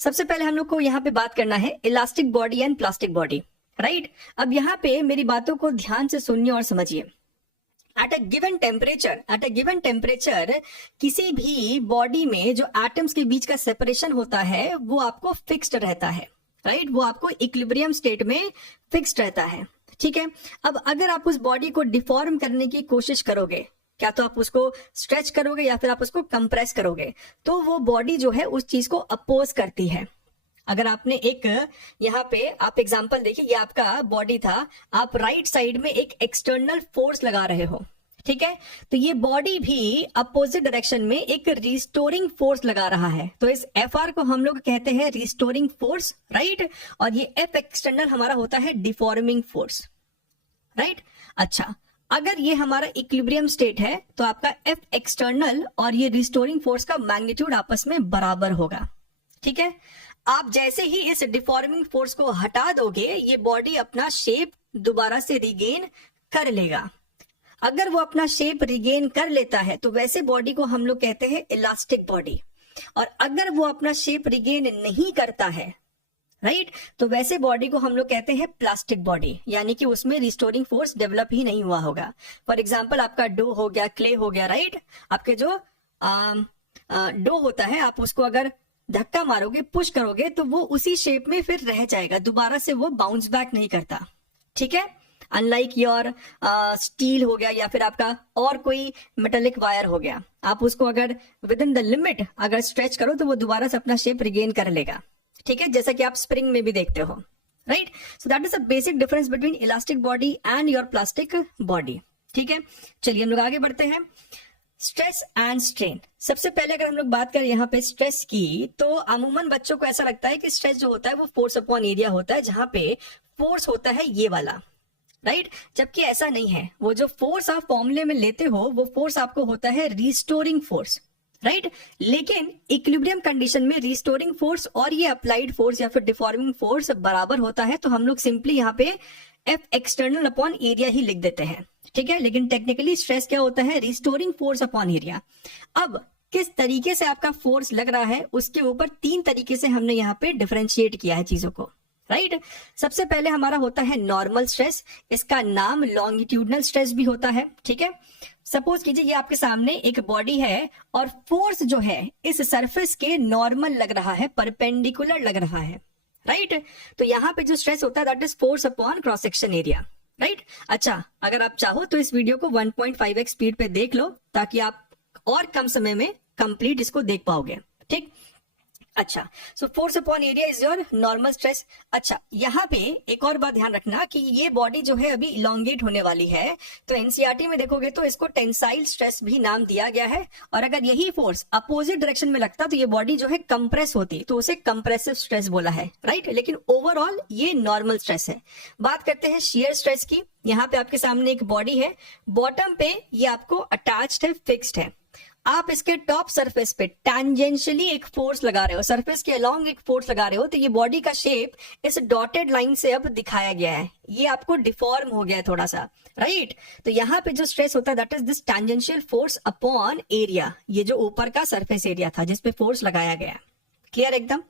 सबसे पहले हम लोग को यहाँ पे बात करना है elastic body and plastic body, right. अब यहाँ पे मेरी बातों को ध्यान से सुनिए और समझिए। एट अ गिवन टेम्परेचर किसी भी बॉडी में जो एटम्स के बीच का सेपरेशन होता है वो आपको फिक्स्ड रहता है, राइट। वो आपको इक्विलिब्रियम स्टेट में फिक्स्ड रहता है, ठीक है। अब अगर आप उस बॉडी को डिफॉर्म करने की कोशिश करोगे, क्या तो आप उसको स्ट्रेच करोगे या फिर आप उसको कंप्रेस करोगे, तो वो बॉडी जो है उस चीज को अपोज करती है। अगर आपने एक यहाँ पे आप एग्जांपल देखिए, ये आपका बॉडी था, आप राइट साइड में एक एक्सटर्नल फोर्स लगा रहे हो, ठीक है। तो ये बॉडी भी अपोजिट डायरेक्शन में एक रिस्टोरिंग फोर्स लगा रहा है, तो इस एफ को हम लोग कहते हैं रिस्टोरिंग फोर्स, राइट। और ये एफ एक्सटर्नल हमारा होता है डिफॉर्मिंग फोर्स, राइट। अच्छा, अगर ये हमारा इक्विलिब्रियम स्टेट है तो आपका एफ एक्सटर्नल और ये रिस्टोरिंग फोर्स का मैग्नीट्यूड आपस में बराबर होगा, ठीक है। आप जैसे ही इस डिफॉर्मिंग फोर्स को हटा दोगे, ये बॉडी अपना शेप दोबारा से रिगेन कर लेगा। अगर वो अपना शेप रिगेन कर लेता है तो वैसे बॉडी को हम लोग कहते हैं इलास्टिक बॉडी, और अगर वो अपना शेप रिगेन नहीं करता है, राइट, तो वैसे बॉडी को हम लोग कहते हैं प्लास्टिक बॉडी, यानी कि उसमें रिस्टोरिंग फोर्स डेवलप ही नहीं हुआ होगा। फॉर एग्जांपल आपका डो हो गया, क्ले हो गया, राइट। आपके जो डो होता है, आप उसको अगर धक्का मारोगे, पुश करोगे, तो वो उसी शेप में फिर रह जाएगा, दोबारा से वो बाउंस बैक नहीं करता, ठीक है। अनलाइक योर स्टील हो गया या फिर आपका और कोई मेटेलिक वायर हो गया, आप उसको अगर विद इन द लिमिट अगर स्ट्रेच करो तो वो दोबारा से अपना शेप रिगेन कर लेगा, ठीक है, जैसा कि आप स्प्रिंग में भी देखते हो, right. So that is a basic difference between elastic body and your plastic body, ठीक है। चलिए हम लोग आगे बढ़ते हैं। Stress and strain. सबसे पहले अगर हम लोग बात करें यहाँ पे स्ट्रेस की, तो अमूमन बच्चों को ऐसा लगता है कि स्ट्रेस जो होता है वो फोर्स अपॉन एरिया होता है, जहां पे फोर्स होता है ये वाला, राइट, जबकि ऐसा नहीं है। वो जो फोर्स आप फॉर्मूले में लेते हो वो फोर्स आपको होता है रिस्टोरिंग फोर्स, राइट। लेकिन इक्विलिब्रियम कंडीशन में रिस्टोरिंग फोर्स और ये अप्लाइड फोर्स या फिर डिफॉर्मिंग फोर्स बराबर होता है, तो हम लोग सिंपली यहाँ पे एफ एक्सटर्नल अपॉन एरिया ही लिख देते हैं, ठीक है। लेकिन टेक्निकली स्ट्रेस क्या होता है? Restoring force upon area. अब किस तरीके से आपका फोर्स लग रहा है उसके ऊपर तीन तरीके से हमने यहाँ पे डिफरेंशिएट किया है चीजों को, राइट। सबसे पहले हमारा होता है नॉर्मल स्ट्रेस, इसका नाम लॉन्गिट्यूडनल स्ट्रेस भी होता है, ठीक है। सपोज कीजिए ये आपके सामने एक बॉडी है और फोर्स जो है इस सरफेस के नॉर्मल लग रहा है, परपेंडिकुलर लग रहा है, राइट। तो यहाँ पे जो स्ट्रेस होता है that is force upon cross section area, right. अच्छा, अगर आप चाहो तो इस वीडियो को 1.5x स्पीड पे देख लो ताकि आप और कम समय में कंप्लीट इसको देख पाओगे, ठीक। अच्छा, so force upon area is your normal stress. अच्छा, यहाँ पे एक और बात ध्यान रखना कि ये बॉडी जो है अभी इलोंगेट होने वाली है, तो एनसीईआरटी में देखोगे तो इसको टेंसाइल स्ट्रेस भी नाम दिया गया है, और अगर यही फोर्स अपोजिट डायरेक्शन में लगता तो ये बॉडी जो है कंप्रेस होती, तो उसे कंप्रेसिव स्ट्रेस बोला है, राइट। लेकिन ओवरऑल ये नॉर्मल स्ट्रेस है। बात करते हैं शियर स्ट्रेस की। यहाँ पे आपके सामने एक बॉडी है, बॉटम पे ये आपको अटैच्ड है, फिक्स्ड है। आप इसके टॉप सरफेस पे टैंजेंशियली एक फोर्स लगा रहे हो, सरफेस के अलोंग एक फोर्स लगा रहे हो, तो ये बॉडी का शेप इस डॉटेड लाइन से अब दिखाया गया है, ये आपको डिफॉर्म हो गया है थोड़ा सा, राइट। तो यहाँ पे जो स्ट्रेस होता है that is this tangential force upon area, ये जो ऊपर का सरफेस एरिया था जिसपे फोर्स लगाया गया, क्लियर एकदम।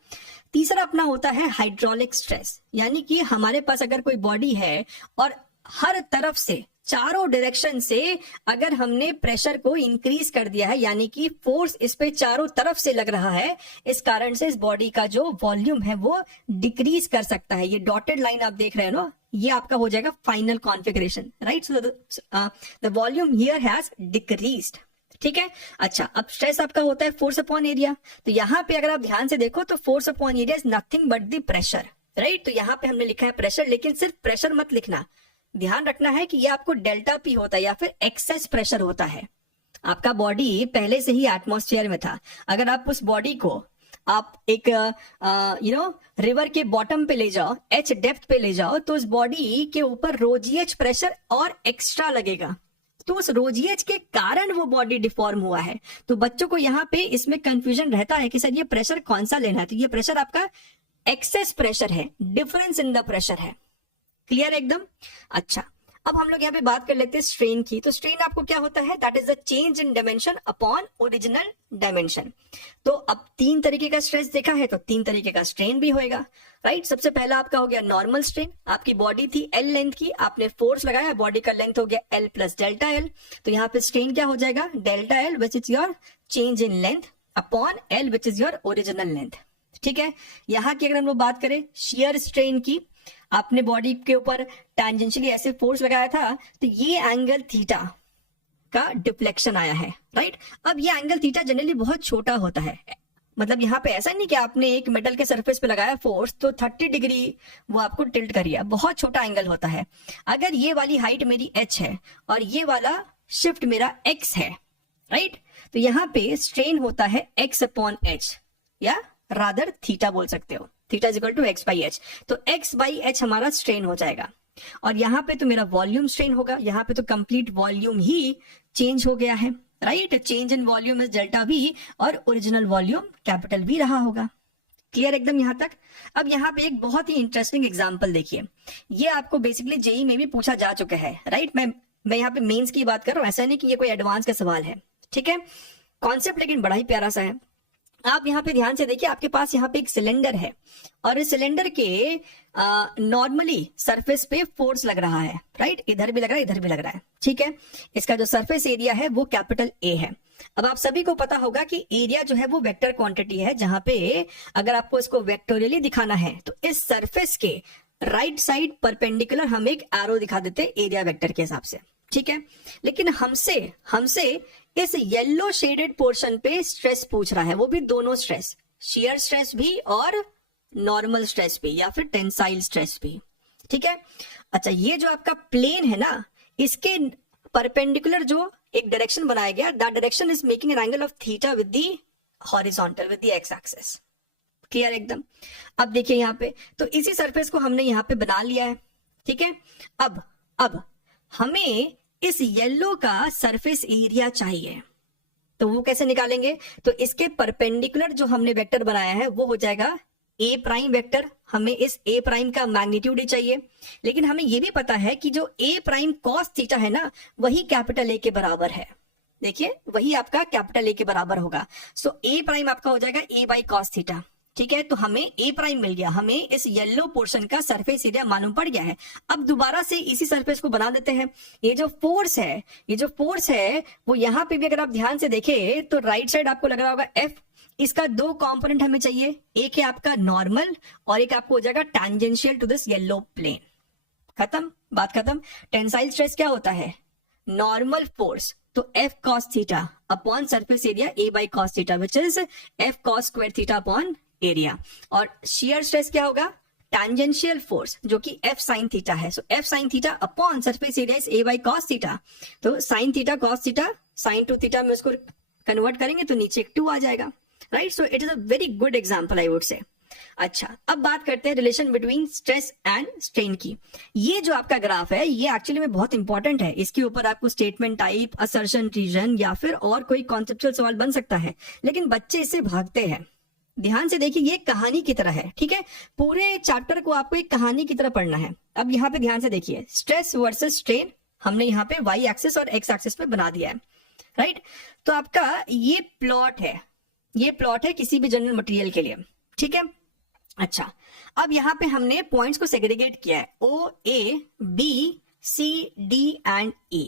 तीसरा अपना होता है हाइड्रोलिक स्ट्रेस, यानी कि हमारे पास अगर कोई बॉडी है और हर तरफ से चारों डायरेक्शन से अगर हमने प्रेशर को इंक्रीज कर दिया है, यानी कि फोर्स इस पे चारों तरफ से लग रहा है, इस कारण से इस बॉडी का जो वॉल्यूम है वो डिक्रीज कर सकता है। ये डॉटेड लाइन आप देख रहे हैं ना, ये आपका हो जाएगा final configuration, right. So the volume here has decreased, ठीक है। अच्छा, अब स्ट्रेस आपका होता है फोर्स अपॉन एरिया, तो यहाँ पे अगर आप ध्यान से देखो तो force upon area is nothing but the pressure, right. तो यहाँ पे हमने लिखा है प्रेशर, लेकिन सिर्फ प्रेशर मत लिखना, ध्यान रखना है कि ये आपको डेल्टा पी होता है या फिर एक्सेस प्रेशर होता है। आपका बॉडी पहले से ही एटमॉस्फेयर में था, अगर आप उस बॉडी को आप एक रिवर के बॉटम पे ले जाओ, एच डेप्थ पे ले जाओ, तो उस बॉडी के ऊपर रोजीएच प्रेशर और एक्स्ट्रा लगेगा, तो उस रोजीएच के कारण वो बॉडी डिफॉर्म हुआ है। तो बच्चों को यहाँ पे इसमें कंफ्यूजन रहता है कि सर ये प्रेशर कौन सा लेना है, तो ये प्रेशर आपका एक्सेस प्रेशर है, डिफरेंस इन द प्रेशर है, क्लियर एकदम। अच्छा, अब हम लोग यहाँ पे बात कर लेते हैं स्ट्रेन की। तो स्ट्रेन आपको क्या होता है, that is the change in dimension upon original dimension. तो अब 3 तरीके का स्ट्रेस देखा है तो 3 तरीके का स्ट्रेन भी होएगा, राइट। सबसे पहला आपका हो गया नॉर्मल स्ट्रेन, आपकी बॉडी थी L लेंथ की, आपने फोर्स लगाया, बॉडी का लेंथ हो गया L प्लस डेल्टा L, तो यहाँ पे स्ट्रेन क्या हो जाएगा, delta L which is your change in length upon L which is your original length, ठीक है। यहाँ की अगर हम लोग बात करें शियर स्ट्रेन की, आपने बॉडी के ऊपर टैंजेंशियली ऐसे फोर्स लगाया था तो ये एंगल थीटा का डिफ्लेक्शन आया है, राइट। अब ये एंगल थीटा जनरली बहुत छोटा होता है, मतलब यहाँ पे ऐसा नहीं कि आपने एक मेटल के सरफेस पे लगाया फोर्स तो 30 डिग्री वो आपको टिल्ट करिए, बहुत छोटा एंगल होता है। अगर ये वाली हाइट मेरी h है और ये वाला शिफ्ट मेरा x है, राइट, तो यहाँ पे स्ट्रेन होता है x अपॉन h, या रादर थीटा बोल सकते हो, theta is equal to x by h। तो x बाई h हमारा स्ट्रेन हो जाएगा, और यहाँ पे तो मेरा वॉल्यूम स्ट्रेन होगा, यहाँ पे तो कंप्लीट वॉल्यूम ही चेंज हो गया है, right. Change in volume is delta v और ओरिजिनल वॉल्यूम कैपिटल V रहा होगा। क्लियर एकदम यहाँ तक। अब यहाँ पे एक बहुत ही इंटरेस्टिंग एग्जांपल देखिए, ये आपको बेसिकली जेई में भी पूछा जा चुका है, राइट। मैं यहाँ पे मेंस की बात कर रहा हूँ, ऐसा नहीं कि ये कोई एडवांस का सवाल है, ठीक है। कॉन्सेप्ट लेकिन बड़ा ही प्यारा सा है। आप यहाँ पे ध्यान से देखिए, आपके पास यहाँ पे एक सिलेंडर है और इस सिलेंडर के नॉर्मली सरफेस पे फोर्स लग रहा है, राइट, इधर भी लग रहा है इधर भी लग रहा है, ठीक है। इसका जो सरफेस एरिया है वो कैपिटल A है। अब आप सभी को पता होगा कि एरिया जो है वो वेक्टर क्वांटिटी है, जहां पे अगर आपको इसको वेक्टोरियली दिखाना है तो इस सरफेस के राइट साइड परपेंडिकुलर हम एक एरो दिखा देते हैं एरिया वेक्टर के हिसाब से, ठीक है। लेकिन हमसे इस येलो शेडेड पोर्शन पे स्ट्रेस पूछ रहा है, वो भी दोनों स्ट्रेस, शियर स्ट्रेस भी और नॉर्मल स्ट्रेस भी या फिर टेंसाइल स्ट्रेस भी, ठीक है। अच्छा, ये जो आपका प्लेन है ना, इसके परपेंडिकुलर जो एक डायरेक्शन बनाया गया, that direction is making an angle of theta with the horizontal with the x axis. Clear एकदम। अब देखिए यहाँ पे, तो इसी सरफेस को हमने यहाँ पे बना लिया है, ठीक है। अब हमें इस येलो का सरफेस एरिया चाहिए, तो वो कैसे निकालेंगे, तो इसके परपेंडिकुलर जो हमने वेक्टर बनाया है वो हो जाएगा A प्राइम वेक्टर। हमें इस A प्राइम का मैग्नीट्यूड ही चाहिए, लेकिन हमें ये भी पता है कि जो A प्राइम कॉस थीटा है ना, वही कैपिटल A के बराबर है। देखिए, वही आपका कैपिटल A के बराबर होगा। सो A प्राइम आपका हो जाएगा A बाई कॉस थीटा, ठीक है। तो हमें A प्राइम मिल गया, हमें इस येलो पोर्शन का सरफेस एरिया मालूम पड़ गया है। अब दोबारा से इसी सरफेस को बना देते हैं। ये जो फोर्स है वो यहाँ पे भी अगर आप ध्यान से देखें तो राइट साइड आपको लग रहा होगा F, इसका 2 कंपोनेंट हमें चाहिए, एक है आपका नॉर्मल और एक आपको हो जाएगा tangential to this yellow plane. खत्म, बात खत्म। टेंसाइल स्ट्रेस क्या होता है, नॉर्मल फोर्स, तो F cos theta upon surface area A by cos theta which is F cos square theta upon area. और शियर स्ट्रेस क्या होगा, टैंजेंशियल फोर्स जो कि F sin थीटा है, so F sin theta upon surface area is A by cos theta. तो sin theta cos theta sin two theta में उसको convert करेंगे तो नीचे एक 2 आ जाएगा, right. So it is a very good example I would say. अच्छा, अब बात करते हैं relation between stress and strain की। ये जो आपका ग्राफ है ये एक्चुअली में बहुत इंपॉर्टेंट है, इसके ऊपर आपको स्टेटमेंट टाइप, असर्शन रीजन या फिर और कोई कॉन्सेप्चुअल सवाल बन सकता है, लेकिन बच्चे इससे भागते हैं। ध्यान से देखिए, ये कहानी की तरह है, ठीक है। पूरे चैप्टर को आपको एक कहानी की तरह पढ़ना है। अब यहाँ पे ध्यान से देखिए, स्ट्रेस वर्सेस स्ट्रेन हमने यहाँ पे वाई एक्सिस और एक्स एक्सिस पे बना दिया है, राइट। तो आपका ये प्लॉट है किसी भी जनरल मटेरियल के लिए, ठीक है। अच्छा, अब यहाँ पे हमने पॉइंट्स को सेग्रीगेट किया है, O, A, B, C, D and E।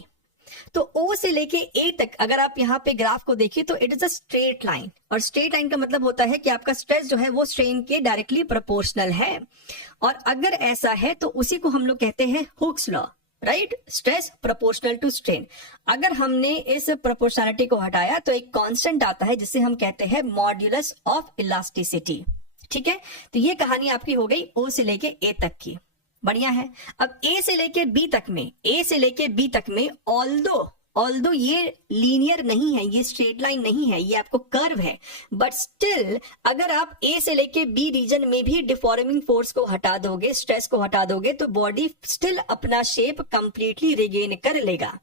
तो O से लेके A तक अगर आप यहाँ पे ग्राफ को देखिए तो it is a straight line, और स्ट्रेट लाइन का मतलब होता है कि आपका स्ट्रेस जो है वो स्ट्रेन के डायरेक्टली प्रोपोर्शनल है, और अगर ऐसा है तो उसी को हम लोग कहते हैं Hooke's law, right, stress proportional to strain. अगर हमने इस प्रोपोर्शनलिटी को हटाया तो एक कांस्टेंट आता है जिसे हम कहते हैं मॉड्यूलस ऑफ इलास्टिसिटी, ठीक है। तो ये कहानी आपकी हो गई O से लेके A तक की, बढ़िया है। अब A से लेके B तक में ऑल्दो ये लीनियर नहीं है, ये स्ट्रेट लाइन नहीं है, ये आपको कर्व है, बट स्टिल अगर आप A से लेके B रीजन में भी डिफॉर्मिंग फोर्स को हटा दोगे, स्ट्रेस को हटा दोगे, तो बॉडी स्टिल अपना शेप कंप्लीटली रिगेन कर लेगा,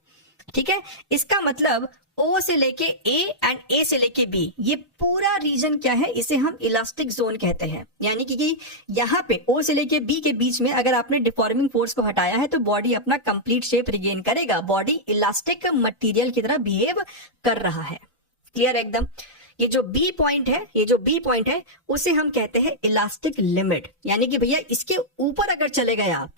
ठीक है। इसका मतलब ओ से लेके ए एंड ए से लेके बी, ये पूरा रीजन क्या है, इसे हम इलास्टिक जोन कहते हैं। यानी कि यहाँ पे ओ से लेके बी के बीच में अगर आपने डिफॉर्मिंग फोर्स को हटाया है तो बॉडी अपना कंप्लीट शेप रिगेन करेगा, बॉडी इलास्टिक मटेरियल की तरह बिहेव कर रहा है। क्लियर एकदम। ये जो बी पॉइंट है उसे हम कहते हैं इलास्टिक लिमिट, यानी कि भैया इसके ऊपर अगर चले गए आप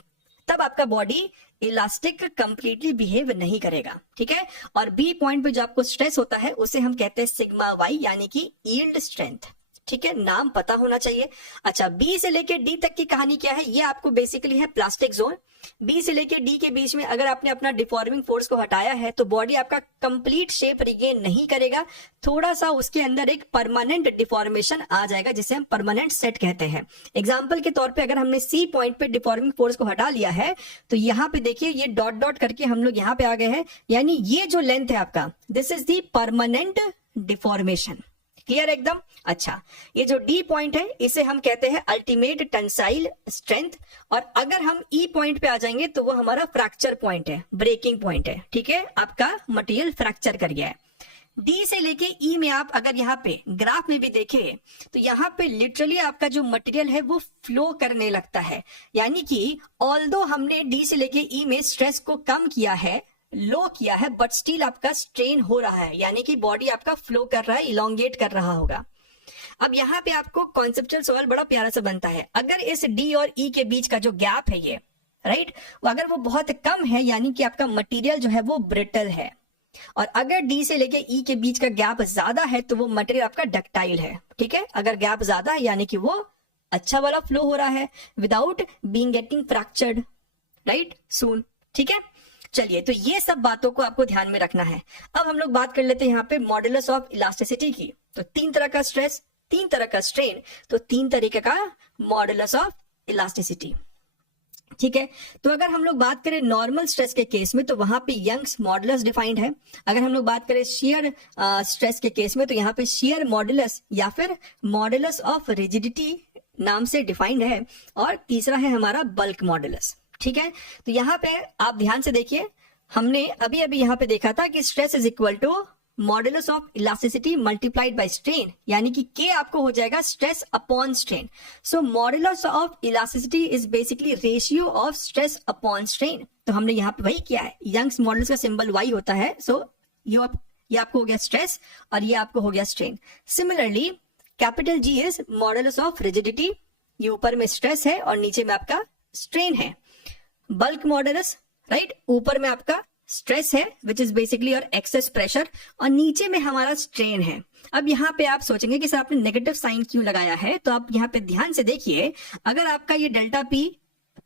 तब आपका बॉडी इलास्टिक कंप्लीटली बिहेव नहीं करेगा, ठीक है। और बी पॉइंट पे जो आपको स्ट्रेस होता है उसे हम कहते हैं सिग्मा वाई, यानी कि यील्ड स्ट्रेंथ, ठीक है, नाम पता होना चाहिए। अच्छा, बी से लेके डी तक की कहानी क्या है, ये आपको बेसिकली है प्लास्टिक जोन। बी से लेके डी के बीच में अगर आपने अपना डिफॉर्मिंग फोर्स को हटाया है तो बॉडी आपका कंप्लीट शेप रिगेन नहीं करेगा, थोड़ा सा उसके अंदर एक परमानेंट डिफॉर्मेशन आ जाएगा जिसे हम परमानेंट सेट कहते हैं। एग्जांपल के तौर पे अगर हमने सी पॉइंट पे डिफॉर्मिंग फोर्स को हटा लिया है तो यहाँ पे देखिए ये डॉट डॉट करके हम लोग यहाँ पे आ गए हैं, यानी ये जो लेंथ है आपका, this is the permanent deformation. Clear एकदम। अच्छा, ये जो डी पॉइंट है इसे हम कहते हैं अल्टीमेट टेंसाइल स्ट्रेंथ, और अगर हम ई पॉइंट पे आ जाएंगे तो वो हमारा फ्रैक्चर पॉइंट है, ब्रेकिंग पॉइंट है, ठीक है, आपका मटेरियल फ्रैक्चर कर गया है। डी से लेके ई में आप अगर यहाँ पे ग्राफ में भी देखें तो यहाँ पे लिटरली आपका जो मटेरियल है वो फ्लो करने लगता है, यानी कि ऑल्दो हमने डी से लेके ई में स्ट्रेस को कम किया है, लो किया है, बट स्टिल आपका स्ट्रेन हो रहा है, यानी कि बॉडी आपका फ्लो कर रहा है, इलोंगेट कर रहा होगा। अब यहाँ पे आपको कॉन्सेप्चुअल सवाल बड़ा प्यारा सा बनता है, अगर इस डी और ई के बीच का जो गैप है ये राइट, अगर वो बहुत कम है यानी कि आपका मटेरियल जो है वो ब्रिटल है, और अगर डी से लेके ई के बीच का गैप ज्यादा है तो वो मटेरियल आपका डक्टाइल है, ठीक है। अगर गैप ज्यादा है यानी कि वो अच्छा वाला फ्लो हो रहा है without being getting fractured right soon, ठीक है। चलिए, तो ये सब बातों को आपको ध्यान में रखना है। अब हम लोग बात कर लेते हैं यहाँ पे मॉडुलस ऑफ इलास्टिसिटी की। तो 3 तरह का स्ट्रेस, 3 तरह का स्ट्रेन, तो 3 तरीके का मॉडुलस ऑफ इलास्टिसिटी, ठीक है। तो अगर हम लोग बात करें नॉर्मल स्ट्रेस के केस में तो वहां पे यंग्स मॉडुलस डिफाइंड है। अगर हम लोग बात करें शियर स्ट्रेस के केस में तो यहाँ पे शियर मॉडुलस या फिर मॉडुलस ऑफ रिजिडिटी नाम से डिफाइंड है, और तीसरा है हमारा बल्क मॉडुलस, ठीक है। तो यहाँ पे आप ध्यान से देखिए, हमने अभी अभी यहाँ पे देखा था कि stress is equal to modulus of elasticity multiplied by strain, यानी कि के आपको हो जाएगा stress upon strain. So modulus of elasticity is basically ratio of stress upon strain. तो हमने यहाँ पे वही किया है, यंग्स मॉडुलस का सिंबल वाई होता है, सो ये आपको हो गया स्ट्रेस और ये आपको हो गया strain. Similarly capital G is modulus of rigidity, ये ऊपर में स्ट्रेस है और नीचे में आपका स्ट्रेन है। बल्क मॉडुलस राइट, ऊपर में आपका स्ट्रेस है विच इज बेसिकली और एक्सेस प्रेशर, और नीचे में हमारा स्ट्रेन है। अब यहाँ पे आप सोचेंगे कि सर आपने नेगेटिव साइन क्यों लगाया है, तो आप यहाँ पे ध्यान से देखिए, अगर आपका ये डेल्टा पी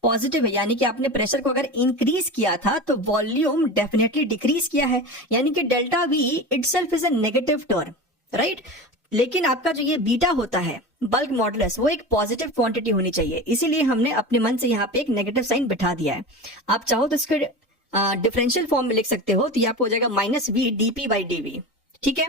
पॉजिटिव है यानी कि आपने प्रेशर को अगर इंक्रीज किया था तो वॉल्यूम डेफिनेटली डिक्रीज किया है, यानी कि delta we itself is a negative term right. लेकिन आपका जो ये बीटा होता है बल्क मॉडुलस वो एक पॉजिटिव क्वांटिटी होनी चाहिए, इसीलिए हमने अपने मन से यहाँ पे एक नेगेटिव साइन बिठा दिया है। आप चाहो तो इसके डिफरेंशियल फॉर्म में लिख सकते हो, तो ये आपको हो जाएगा minus V D P by D V, ठीक है।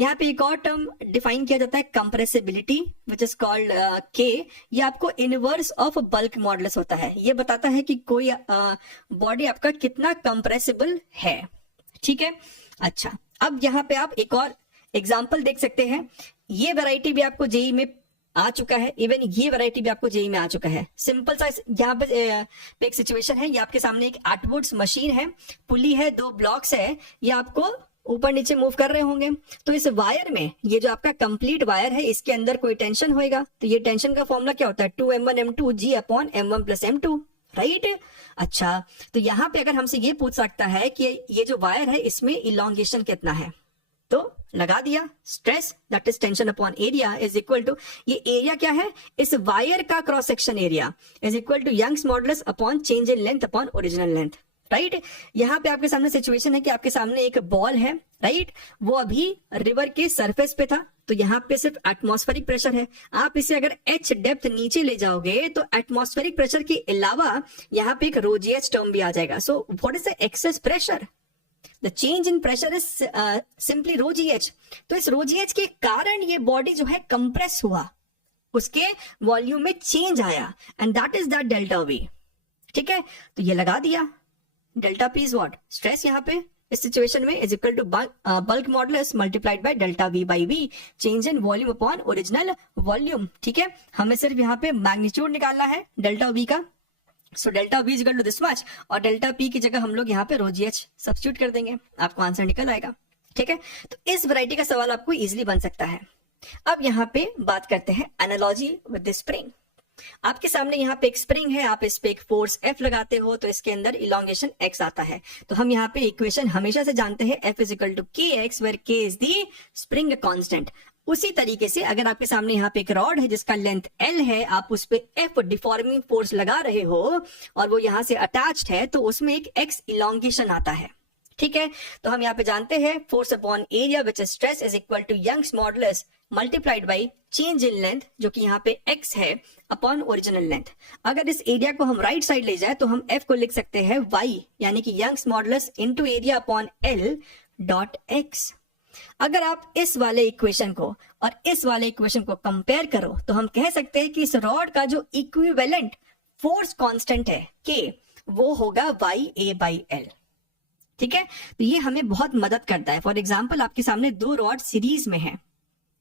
यहाँ पे एक और टर्म डिफाइन किया जाता है कंप्रेसिबिलिटी विच इज कॉल्ड के, ये आपको इनवर्स ऑफ बल्क मॉडुलस होता है, ये बताता है कि कोई बॉडी आपका कितना कंप्रेसिबल है, ठीक है। अच्छा, अब यहाँ पे आप एक और एग्जाम्पल देख सकते हैं, ये वैरायटी भी आपको जेई में आ चुका है, इवन ये वैरायटी भी आपको जेई में आ चुका है। सिंपल सा यहाँ पे एक सिचुएशन है, ये आपके सामने एक एटवुड्स मशीन है, पुली है, 2 ब्लॉक्स है, ये आपको ऊपर नीचे मूव कर रहे होंगे। तो इस वायर में, ये जो आपका कंप्लीट वायर है, इसके अंदर कोई टेंशन होएगा, तो ये टेंशन का फॉर्मूला क्या होता है, 2m1m2 g upon m1 plus m2 right. अच्छा, तो यहाँ पे अगर हमसे ये पूछ सकता है कि ये जो वायर है इसमें इलोंगेशन कितना है, तो लगा दिया stress that is tension upon area is equal to, ये एरिया क्या है, इस वायर का cross section area is equal to Young's modulus upon change in length upon original length right. यहाँ पे आपके सामने सिचुएशन है कि आपके सामने एक बॉल है राइट, वो अभी रिवर के सरफेस पे था, तो यहाँ पे सिर्फ एटमॉस्फेरिक प्रेशर है। आप इसे अगर h डेप्थ नीचे ले जाओगे तो एटमॉस्फेरिक प्रेशर के अलावा यहाँ पे एक ρgh टर्म भी आ जाएगा। So what is the excess pressure, the change in pressure is simply ρgh। तो इस ρgh के कारण ये बॉडी जो है कंप्रेस हुआ, उसके वॉल्यूम में चेंज आया, and that is that delta V, ठीक है। तो ये लगा दिया, delta P is what, stress यहाँ पे इस सिचुएशन में is equal to bulk modulus multiplied by delta V by V, change in volume upon original volume. ठीक है, हमें सिर्फ यहाँ पे मैग्नीट्यूड निकालना है डेल्टा वी का। So delta V is equal to this much, और डेल्टा पी की जगह हम लोग यहाँ पे रो जी एच सब्स्टिट्यूट कर देंगे, आपको आंसर निकल आएगा। ठीक है, तो इस वैरायटी का सवाल आपको इजिली बन सकता है। अब यहाँ पे बात करते हैं एनालॉजी विद द स्प्रिंग। आपके सामने यहाँ पे एक स्प्रिंग है, आप इस पे एक फोर्स F लगाते हो तो इसके अंदर इलोंगेशन X आता है। तो हम यहाँ पे इक्वेशन हमेशा से जानते हैं F is equal to KX where K is the spring constant. उसी तरीके से अगर आपके सामने यहाँ पे एक रॉड है जिसका लेंथ L है, आप उस पे F डिफॉर्मिंग फोर्स लगा रहे हो और वो यहाँ से अटैच्ड है, तो उसमें एक X इलोंगेशन आता है। ठीक है, तो हम यहाँ पे जानते हैं force upon area which is stress is equal to Young's modulus multiplied by change in length, जो कि यहाँ पे x है, अपॉन ओरिजिनल लेंथ। अगर इस एरिया को हम राइट साइड ले जाए तो हम f को लिख सकते हैं y, यानी कि Young's modulus into area upon l dot x। अगर आप इस वाले इक्वेशन को और इस वाले इक्वेशन को कंपेयर करो तो हम कह सकते हैं कि इस रॉड का जो इक्विवेलेंट फोर्स कांस्टेंट है k, वो होगा YA बाई L। ठीक है, तो ये हमें बहुत मदद करता है। फॉर एग्जाम्पल, आपके सामने दो रॉड सीरीज में है,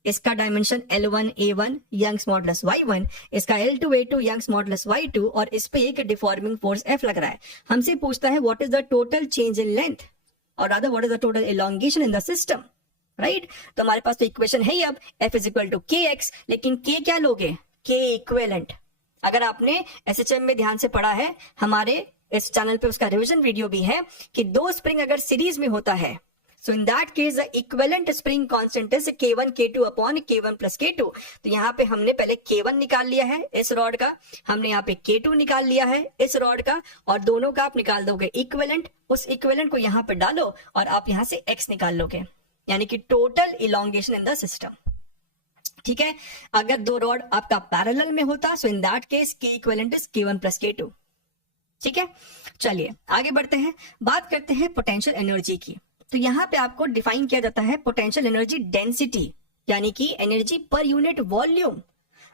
इसका dimension L1 A1 Young's modulus Y1, इसका L2 A2 Young's modulus Y2, और इस पे एक डिफॉर्मिंग फोर्स F लग रहा है। हमसे पूछता है what is the total change in length, और rather what is the total elongation in the system, right. तो हमारे पास तो इक्वेशन है ही अब F is equal to KX, लेकिन K क्या लोगे, K इक्विवेलेंट। अगर आपने SHM में ध्यान से पढ़ा है, हमारे इस चैनल पे उसका रिवीजन वीडियो भी है, कि दो स्प्रिंग अगर सीरीज में होता है, so in that case the equivalent spring constant is K1 K2 upon K1 plus K2। तो यहाँ पे हमने पहले K1 निकाल लिया है इस रॉड का, हमने यहाँ पे K2 निकाल लिया है इस रॉड का, और दोनों का आप निकाल दोगे इक्विवेलेंट। उस इक्विवेलेंट को यहाँ पे डालो और आप यहाँ से X निकाल लोगे, यानी कि total elongation in the system. ठीक है, अगर दो रॉड आपका पैरेलल में होता, so in that case K equivalent is K1 plus K2। ठीक है, चलिए आगे बढ़ते हैं, बात करते हैं पोटेंशियल एनर्जी की। तो यहाँ पे आपको डिफाइन किया जाता है पोटेंशियल एनर्जी डेंसिटी, यानी कि energy per unit volume,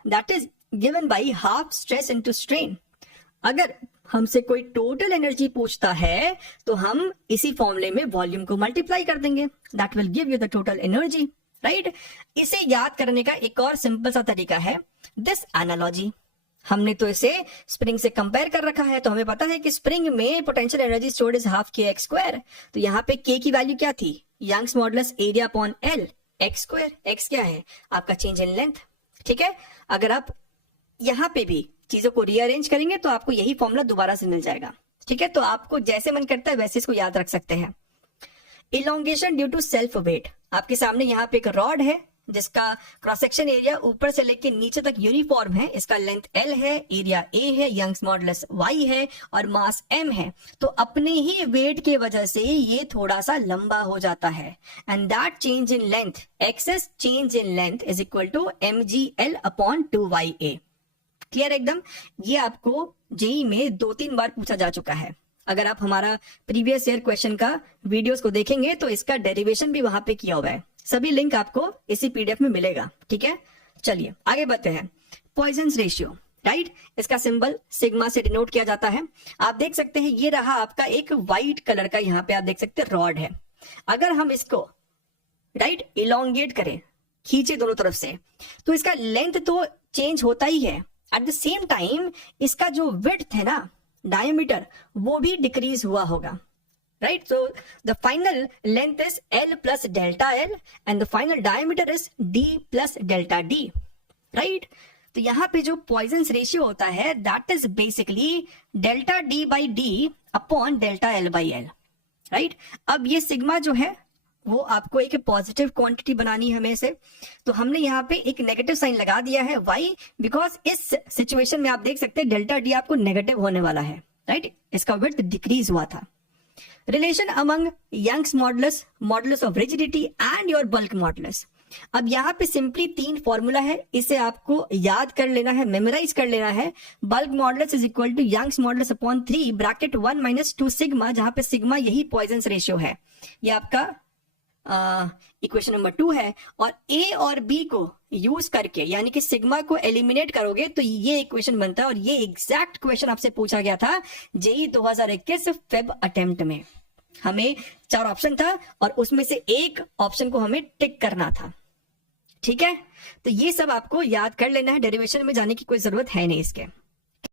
that is given by half stress into strain. अगर हमसे कोई टोटल एनर्जी पूछता है तो हम इसी फॉर्मूले में वॉल्यूम को मल्टीप्लाई कर देंगे, that will give you the total energy, right. इसे याद करने का एक और सिंपल सा तरीका है दिस एनालॉजी। हमने तो इसे स्प्रिंग से कंपेयर कर रखा है, तो हमें पता है कि स्प्रिंग में potential energy stored is half KX square. तो यहाँ पे K की वैल्यू क्या थी, Young's modulus area upon L X square. X क्या है, आपका चेंज इन लेंथ। ठीक है, अगर आप यहाँ पे भी चीजों को रीअरेंज करेंगे तो आपको यही फॉर्मूला दोबारा से मिल जाएगा। ठीक है, तो आपको जैसे मन करता है वैसे इसको याद रख सकते हैं। Elongation due to self weight, आपके सामने यहाँ पे एक रॉड है जिसका क्रॉस सेक्शन एरिया ऊपर से लेके नीचे तक यूनिफॉर्म है, इसका लेंथ L है, एरिया A है, यंग्स मॉडुलस Y है और मास M है। तो अपने ही वेट के वजह से ये थोड़ा सा लंबा हो जाता है, and that change in length, excess change in length is equal to mgl upon 2YA। Clear एकदम, ये आपको जेई में 2-3 बार पूछा जा चुका है। अगर आप हमारा प्रीवियस ईयर क्वेश्चन का वीडियोस को देखेंगे तो इसका डेरिवेशन भी वहां पे किया हुआ है, सभी लिंक आपको इसी PDF में मिलेगा। ठीक है, चलिए आगे बढ़ते हैं। पॉइजन्स रेशियो, राइट, इसका सिंबल सिग्मा से डिनोट किया जाता है। आप देख सकते हैं ये रहा आपका एक व्हाइट कलर का, यहाँ पे आप देख सकते हैं रॉड है। अगर हम इसको राइट इलोंगेट करें, खींचे दोनों तरफ से, तो इसका लेंथ तो चेंज होता ही है, एट द सेम टाइम इसका जो विड्थ है ना, डायमीटर, वो भी डिक्रीज हुआ होगा, right? So the final length is L plus delta L and the final diameter is D plus delta D, right? तो यहाँ पे जो पॉइजन्स रेशियो होता है that is basically delta D by D upon delta L by L, right? अब ये sigma जो है वो आपको एक पॉजिटिव क्वांटिटी बनानी है हमें से, तो हमने यहाँ पे एक नेगेटिव साइन लगा दिया है। Why? बिकॉज इस सिचुएशन में आप देख सकते हैं डेल्टा डी आपको नेगेटिव होने वाला है, राइट? इसका विड्थ डिक्रीज हुआ था। Relation among Young's modulus, modulus of rigidity and your bulk modulus. अब यहाँ पे सिंपली 3 फॉर्मूला है, इसे आपको याद कर लेना है, मेमोराइज कर लेना है। Bulk modulus is equal to Young's modulus upon 3 bracket 1 minus 2 sigma, जहां पे सिग्मा यही पॉइजन्स रेशियो है। ये आपका इक्वेशन नंबर 2 है। और ए और बी को यूज करके यानी कि सिग्मा को एलिमिनेट करोगे तो ये इक्वेशन बनता है। और ये एग्जैक्ट क्वेश्चन आपसे पूछा गया था जेई 2021 फेब अटेम्प्ट में। हमें 4 ऑप्शन था और उसमें से एक ऑप्शन को हमें टिक करना था। ठीक है, तो ये सब आपको याद कर लेना है, डेरिवेशन में जाने की कोई जरूरत है नहीं इसके।